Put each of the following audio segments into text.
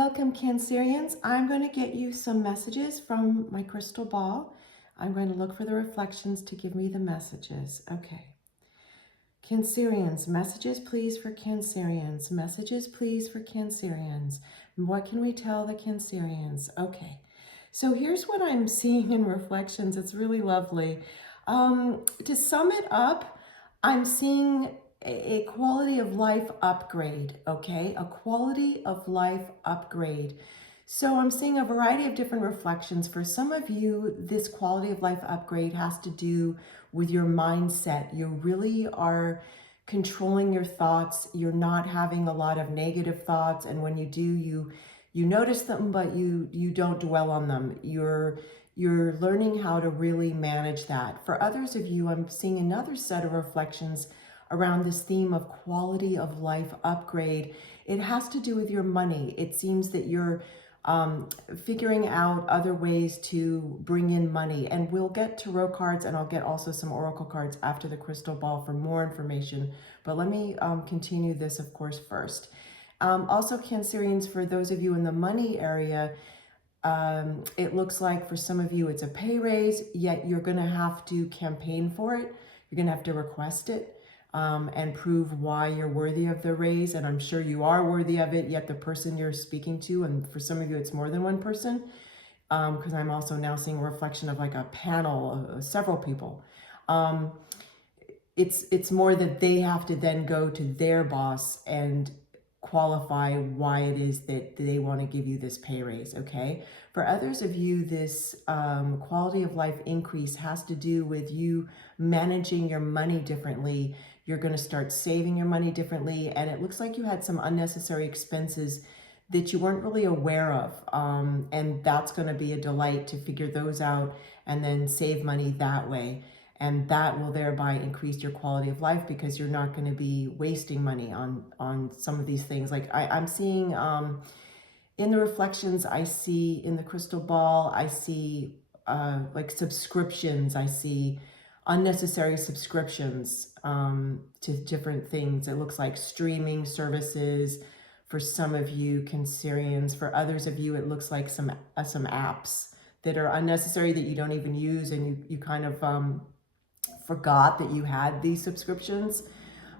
Welcome, Cancerians. I'm going to get you some messages from my crystal ball. I'm going to look for the reflections to give me the messages. Okay. Cancerians, messages please for Cancerians. Messages please for Cancerians. What can we tell the Cancerians? Okay. So here's what I'm seeing in reflections. It's really lovely. To sum it up, I'm seeing a quality of life upgrade, okay? A quality of life upgrade. So I'm seeing a variety of different reflections. For some of you, this quality of life upgrade has to do with your mindset. You really are controlling your thoughts. You're not having a lot of negative thoughts. And when you do, you notice them, but you don't dwell on them. You're learning how to really manage that. For others of you, I'm seeing another set of reflections around this theme of quality of life upgrade. It has to do with your money. It seems that you're figuring out other ways to bring in money. And we'll get tarot cards, and I'll get also some oracle cards after the crystal ball for more information. But let me continue this, of course, first. Also, Cancerians, for those of you in the money area, it looks like for some of you it's a pay raise, yet you're going to have to campaign for it. You're going to have to request it. And prove why you're worthy of the raise. And I'm sure you are worthy of it, yet the person you're speaking to, and for some of you it's more than one person, because I'm also now seeing a reflection of like a panel of several people. It's more that they have to then go to their boss and qualify why it is that they want to give you this pay raise, okay? For others of you, this quality of life increase has to do with you managing your money differently. You're going to start saving your money differently, and it looks like you had some unnecessary expenses that you weren't really aware of, and that's going to be a delight to figure those out and then save money that way. And that will thereby increase your quality of life because you're not going to be wasting money on some of these things. Like I'm seeing in the reflections, I see in the crystal ball, I see like subscriptions. I see unnecessary subscriptions to different things. It looks like streaming services for some of you Cancerians. For others of you, it looks like some apps that are unnecessary that you don't even use, and you kind of forgot that you had these subscriptions.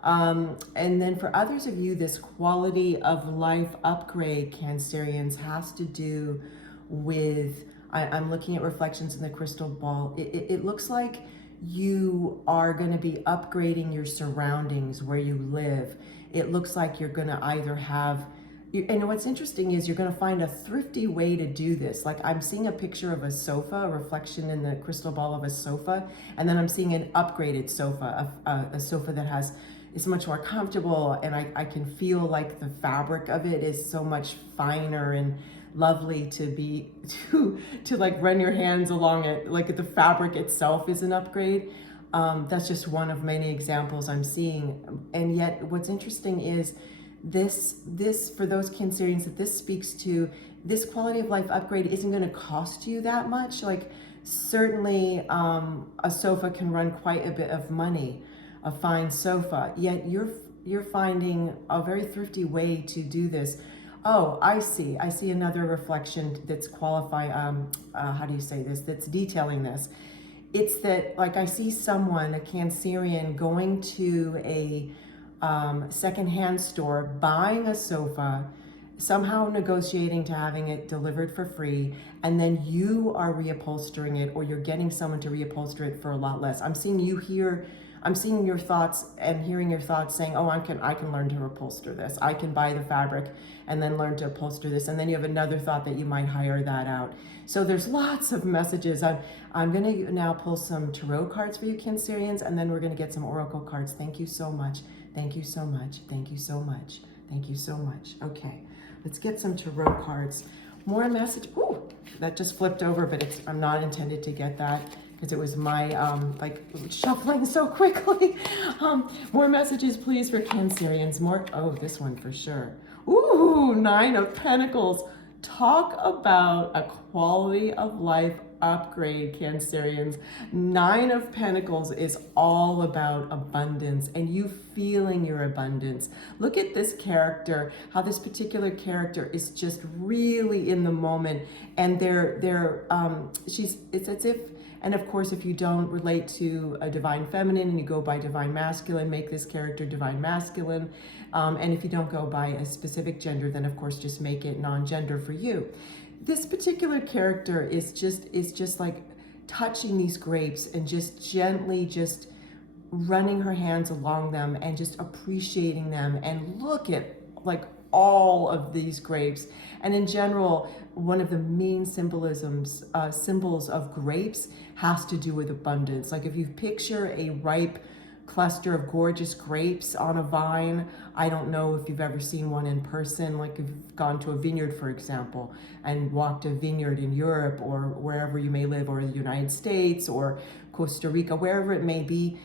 And then for others of you, this quality of life upgrade, Cancerians, has to do with, I'm looking at reflections in the crystal ball. It looks like you are going to be upgrading your surroundings where you live. It looks like you're going to either have, and what's interesting is you're going to find a thrifty way to do this. Like I'm seeing a picture of a sofa, a reflection in the crystal ball of a sofa, and then I'm seeing an upgraded sofa, a sofa that is much more comfortable, and I can feel like the fabric of it is so much finer and lovely to like run your hands along it. Like the fabric itself is an upgrade. That's just one of many examples I'm seeing. And yet what's interesting is this for those Cancerians that this speaks to, this quality of life upgrade isn't going to cost you that much. Like certainly a sofa can run quite a bit of money, a fine sofa, yet you're finding a very thrifty way to do this. Oh, I see another reflection that's how do you say this, that's detailing this. It's that, like, I see someone, a Cancerian, going to a secondhand store, buying a sofa, somehow negotiating to having it delivered for free, and then you are reupholstering it, or you're getting someone to reupholster it for a lot less. I'm seeing your thoughts and hearing your thoughts saying, oh, I can learn to upholster this. I can buy the fabric and then learn to upholster this. And then you have another thought that you might hire that out. So there's lots of messages. I'm going to now pull some tarot cards for you Cancerians, and then we're going to get some oracle cards. Thank you so much. Thank you so much. Thank you so much. Thank you so much. Okay, let's get some tarot cards. More message. Ooh, that just flipped over, but I'm not intended to get that because it was my like shuffling so quickly. More messages, please, for Cancerians. More. Oh, this one for sure. Ooh, 9 of Pentacles. Talk about a quality of life upgrade, Cancerians. Nine of Pentacles is all about abundance and you feeling your abundance. Look at this character, how this particular character is just really in the moment, and it's as if, and of course, if you don't relate to a divine feminine and you go by divine masculine, make this character divine masculine. And if you don't go by a specific gender, then of course just make it non-gender for you. This particular character is just like touching these grapes and just gently just running her hands along them and just appreciating them. And look at like all of these grapes. And in general, one of the main symbols of grapes has to do with abundance. Like if you picture a ripe cluster of gorgeous grapes on a vine, I don't know if you've ever seen one in person, like if you've gone to a vineyard, for example, and walked a vineyard in Europe or wherever you may live, or the United States or Costa Rica, wherever it may be,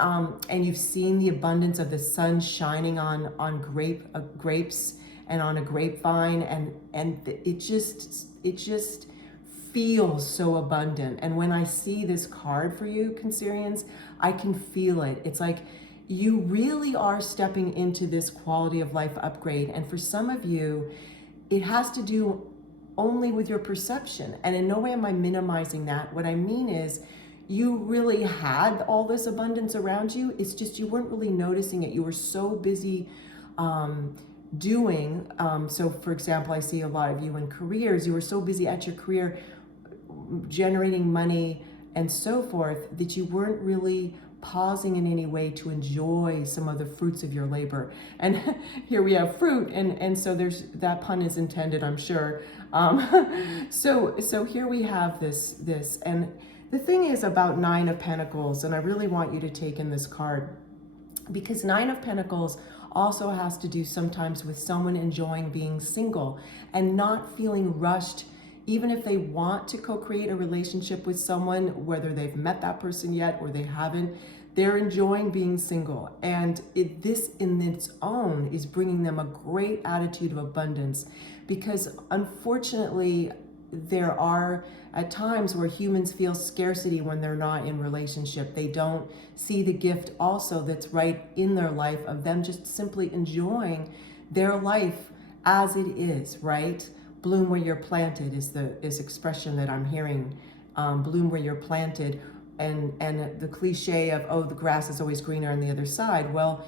and you've seen the abundance of the sun shining on grapes and on a grapevine, and it just feels so abundant. And when I see this card for you, Cancerians, I can feel it. It's like you really are stepping into this quality of life upgrade. And for some of you, it has to do only with your perception. And in no way am I minimizing that. What I mean is, you really had all this abundance around you. It's just you weren't really noticing it. You were so busy doing. So for example, I see a lot of you in careers. You were so busy at your career generating money and so forth that you weren't really pausing in any way to enjoy some of the fruits of your labor. And here we have fruit, and so there's that pun is intended, I'm sure. So here we have this and the thing is about Nine of Pentacles, and I really want you to take in this card, because Nine of Pentacles also has to do sometimes with someone enjoying being single and not feeling rushed, even if they want to co-create a relationship with someone, whether they've met that person yet or they haven't. They're enjoying being single, and this in its own is bringing them a great attitude of abundance, because unfortunately there are at times where humans feel scarcity when they're not in relationship. They don't see the gift also that's right in their life of them just simply enjoying their life as it is, right? Bloom where you're planted is expression that I'm hearing. Bloom where you're planted, and the cliche of, oh, the grass is always greener on the other side. Well,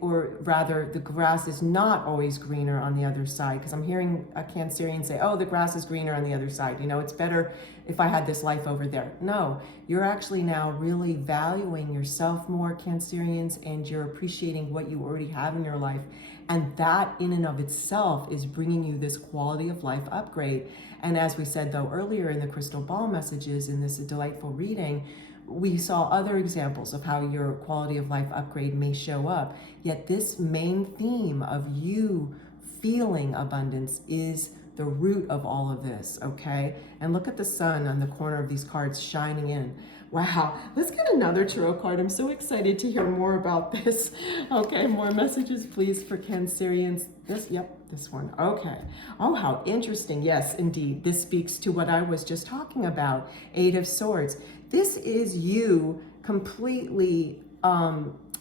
or rather, the grass is not always greener on the other side, because I'm hearing a Cancerian say, oh, the grass is greener on the other side. You know, it's better if I had this life over there. No, you're actually now really valuing yourself more, Cancerians, and you're appreciating what you already have in your life. And that in and of itself is bringing you this quality of life upgrade. And as we said, though, earlier in the crystal ball messages in this delightful reading, we saw other examples of how your quality of life upgrade may show up. Yet this main theme of you feeling abundance is the root of all of this, okay? And look at the sun on the corner of these cards shining in. Wow, let's get another tarot card. I'm so excited to hear more about this. Okay, more messages, please, for Cancerians. This one. Okay. Oh, how interesting. Yes, indeed. This speaks to what I was just talking about. Eight of Swords. This is you completely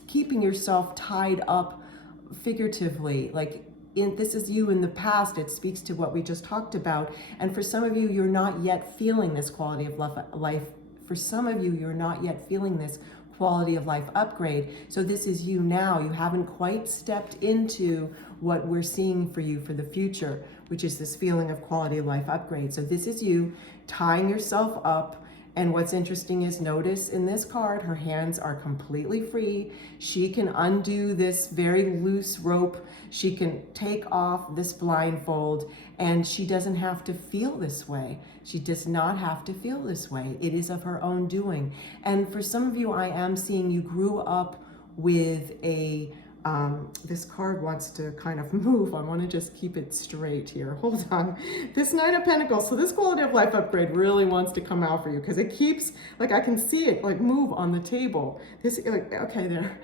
keeping yourself tied up figuratively, like this is you in the past. It speaks to what we just talked about. And for some of you, you're not yet feeling this quality of life. For some of you, you're not yet feeling this quality of life upgrade. So this is you now. You haven't quite stepped into what we're seeing for you for the future, which is this feeling of quality of life upgrade. So this is you tying yourself up. And what's interesting is, notice in this card, her hands are completely free. She can undo this very loose rope. She can take off this blindfold, and she doesn't have to feel this way. She does not have to feel this way. It is of her own doing. And for some of you, I am seeing you grew up with a this card wants to kind of move. I want to just keep it straight here. Hold on. This Nine of Pentacles. So this quality of life upgrade really wants to come out for you, because it keeps, like, I can see it like move on the table. This, like, okay, there.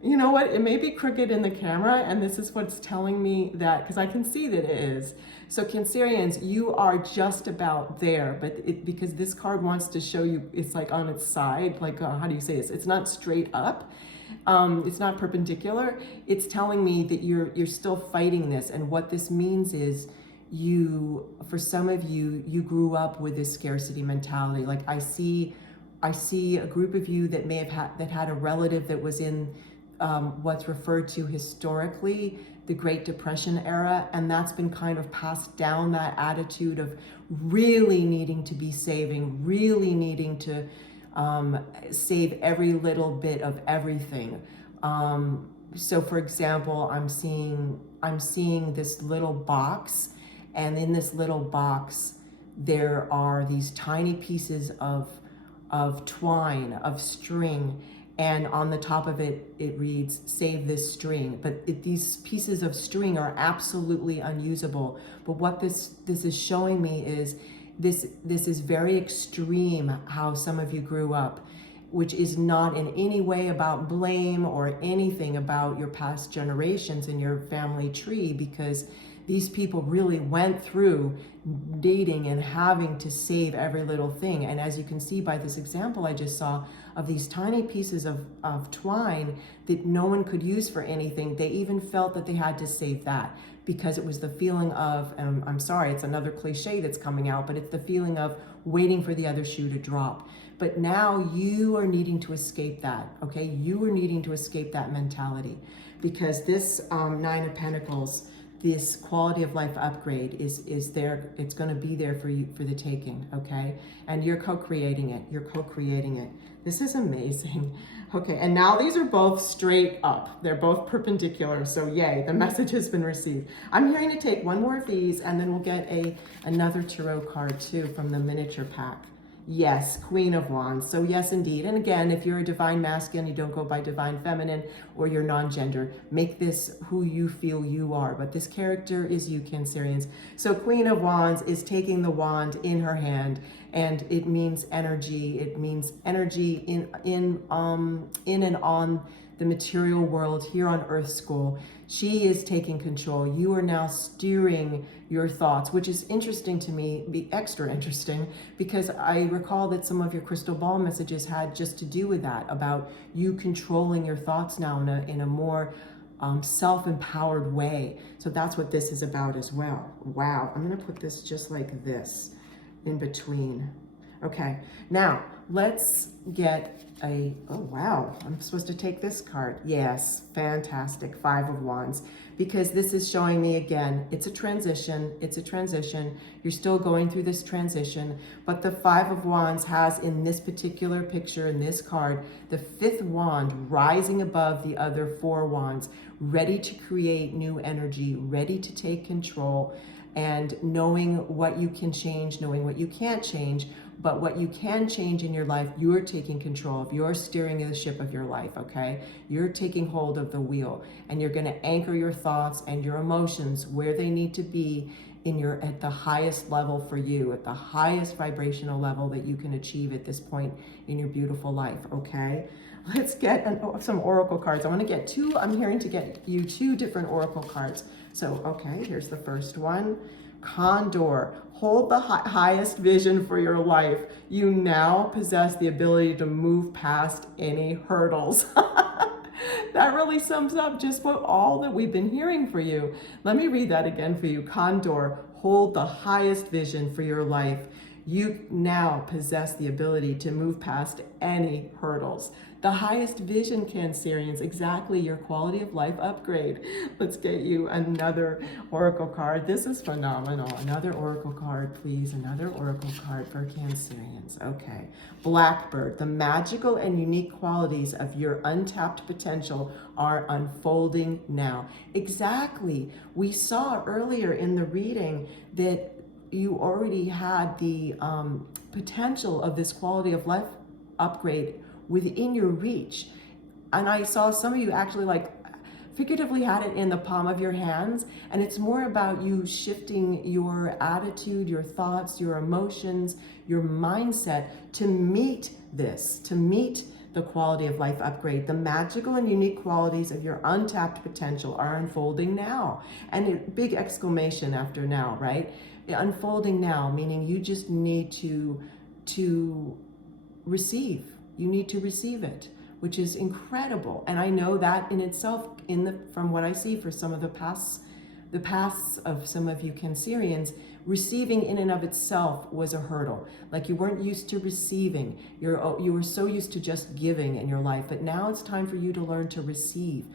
You know what? It may be crooked in the camera, and this is what's telling me that, because I can see that it is. So Cancerians, you are just about there, but because this card wants to show you, it's like on its side, like how do you say this? It's not straight up. It's not perpendicular. It's telling me that you're still fighting this, and what this means is for some of you, you grew up with this scarcity mentality. Like I see a group of you that may have had a relative that was in what's referred to historically the Great Depression era, and that's been kind of passed down, that attitude of really needing to be saving, really needing to save every little bit of everything. So for example, I'm seeing this little box, and in this little box there are these tiny pieces of twine, of string, and on the top of it, it reads, save this string. But these pieces of string are absolutely unusable. But what this is showing me is this is very extreme how some of you grew up, which is not in any way about blame or anything about your past generations in your family tree, because these people really went through dating and having to save every little thing. And as you can see by this example I just saw of these tiny pieces of twine that no one could use for anything, they even felt that they had to save that, because it was the feeling of, and I'm sorry, it's another cliche that's coming out, but it's the feeling of waiting for the other shoe to drop. But now you are needing to escape that, okay? You are needing to escape that mentality, because this Nine of Pentacles, this quality of life upgrade is there. It's going to be there for you, for the taking, okay? And you're co-creating it. You're co-creating it. This is amazing. Okay, and now these are both straight up. They're both perpendicular, so yay, the message has been received. I'm hearing to take one more of these, and then we'll get another tarot card too from the miniature pack. Yes, Queen of Wands. So yes, indeed. And again, if you're a divine masculine, you don't go by divine feminine, or you're non-gender, make this who you feel you are. But this character is you, Cancerians. So Queen of Wands is taking the wand in her hand, and it means energy. It means energy in and on the material world here on Earth School. She is taking control. You are now steering your thoughts, which is interesting to me, be extra interesting, because I recall that some of your crystal ball messages had just to do with that, about you controlling your thoughts now in a more self-empowered way. So that's what this is about as well. Wow, I'm gonna put this just like this in between. Okay, now let's get oh wow, I'm supposed to take this card. Yes, fantastic, Five of Wands, because this is showing me again, it's a transition, you're still going through this transition, but the Five of Wands has, in this particular picture, in this card, the fifth wand rising above the other four wands, ready to create new energy, ready to take control, and knowing what you can change, knowing what you can't change. But what you can change in your life, you're taking control of. You're steering the ship of your life, okay? You're taking hold of the wheel, and you're gonna anchor your thoughts and your emotions where they need to be at the highest level for you, at the highest vibrational level that you can achieve at this point in your beautiful life, okay? Let's get some oracle cards. I want to get two. I'm hearing to get you two different oracle cards. So, okay, here's the first one. Condor, hold the highest vision for your life. You now possess the ability to move past any hurdles. That really sums up just all that we've been hearing for you. Let me read that again for you. Condor, hold the highest vision for your life. You now possess the ability to move past any hurdles. The highest vision, Cancerians, exactly your quality of life upgrade. Let's get you another oracle card. This is phenomenal. Another oracle card, please. Another oracle card for Cancerians. Okay. Blackbird, the magical and unique qualities of your untapped potential are unfolding now. Exactly. We saw earlier in the reading that you already had the potential of this quality of life upgrade within your reach. And I saw some of you actually like figuratively had it in the palm of your hands, and it's more about you shifting your attitude, your thoughts, your emotions, your mindset to meet this, to meet the quality of life upgrade. The magical and unique qualities of your untapped potential are unfolding now. And a big exclamation after now, right? Unfolding now, meaning you just need to receive. You need to receive it, which is incredible. And I know that in itself, from what I see for some of the pasts of some of you Cancerians, receiving in and of itself was a hurdle. Like you weren't used to receiving. You were so used to just giving in your life, but now it's time for you to learn to receive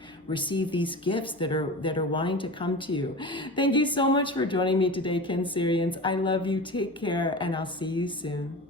these gifts that are wanting to come to you. Thank you so much for joining me today, Cancerians. I love you. Take care, and I'll see you soon.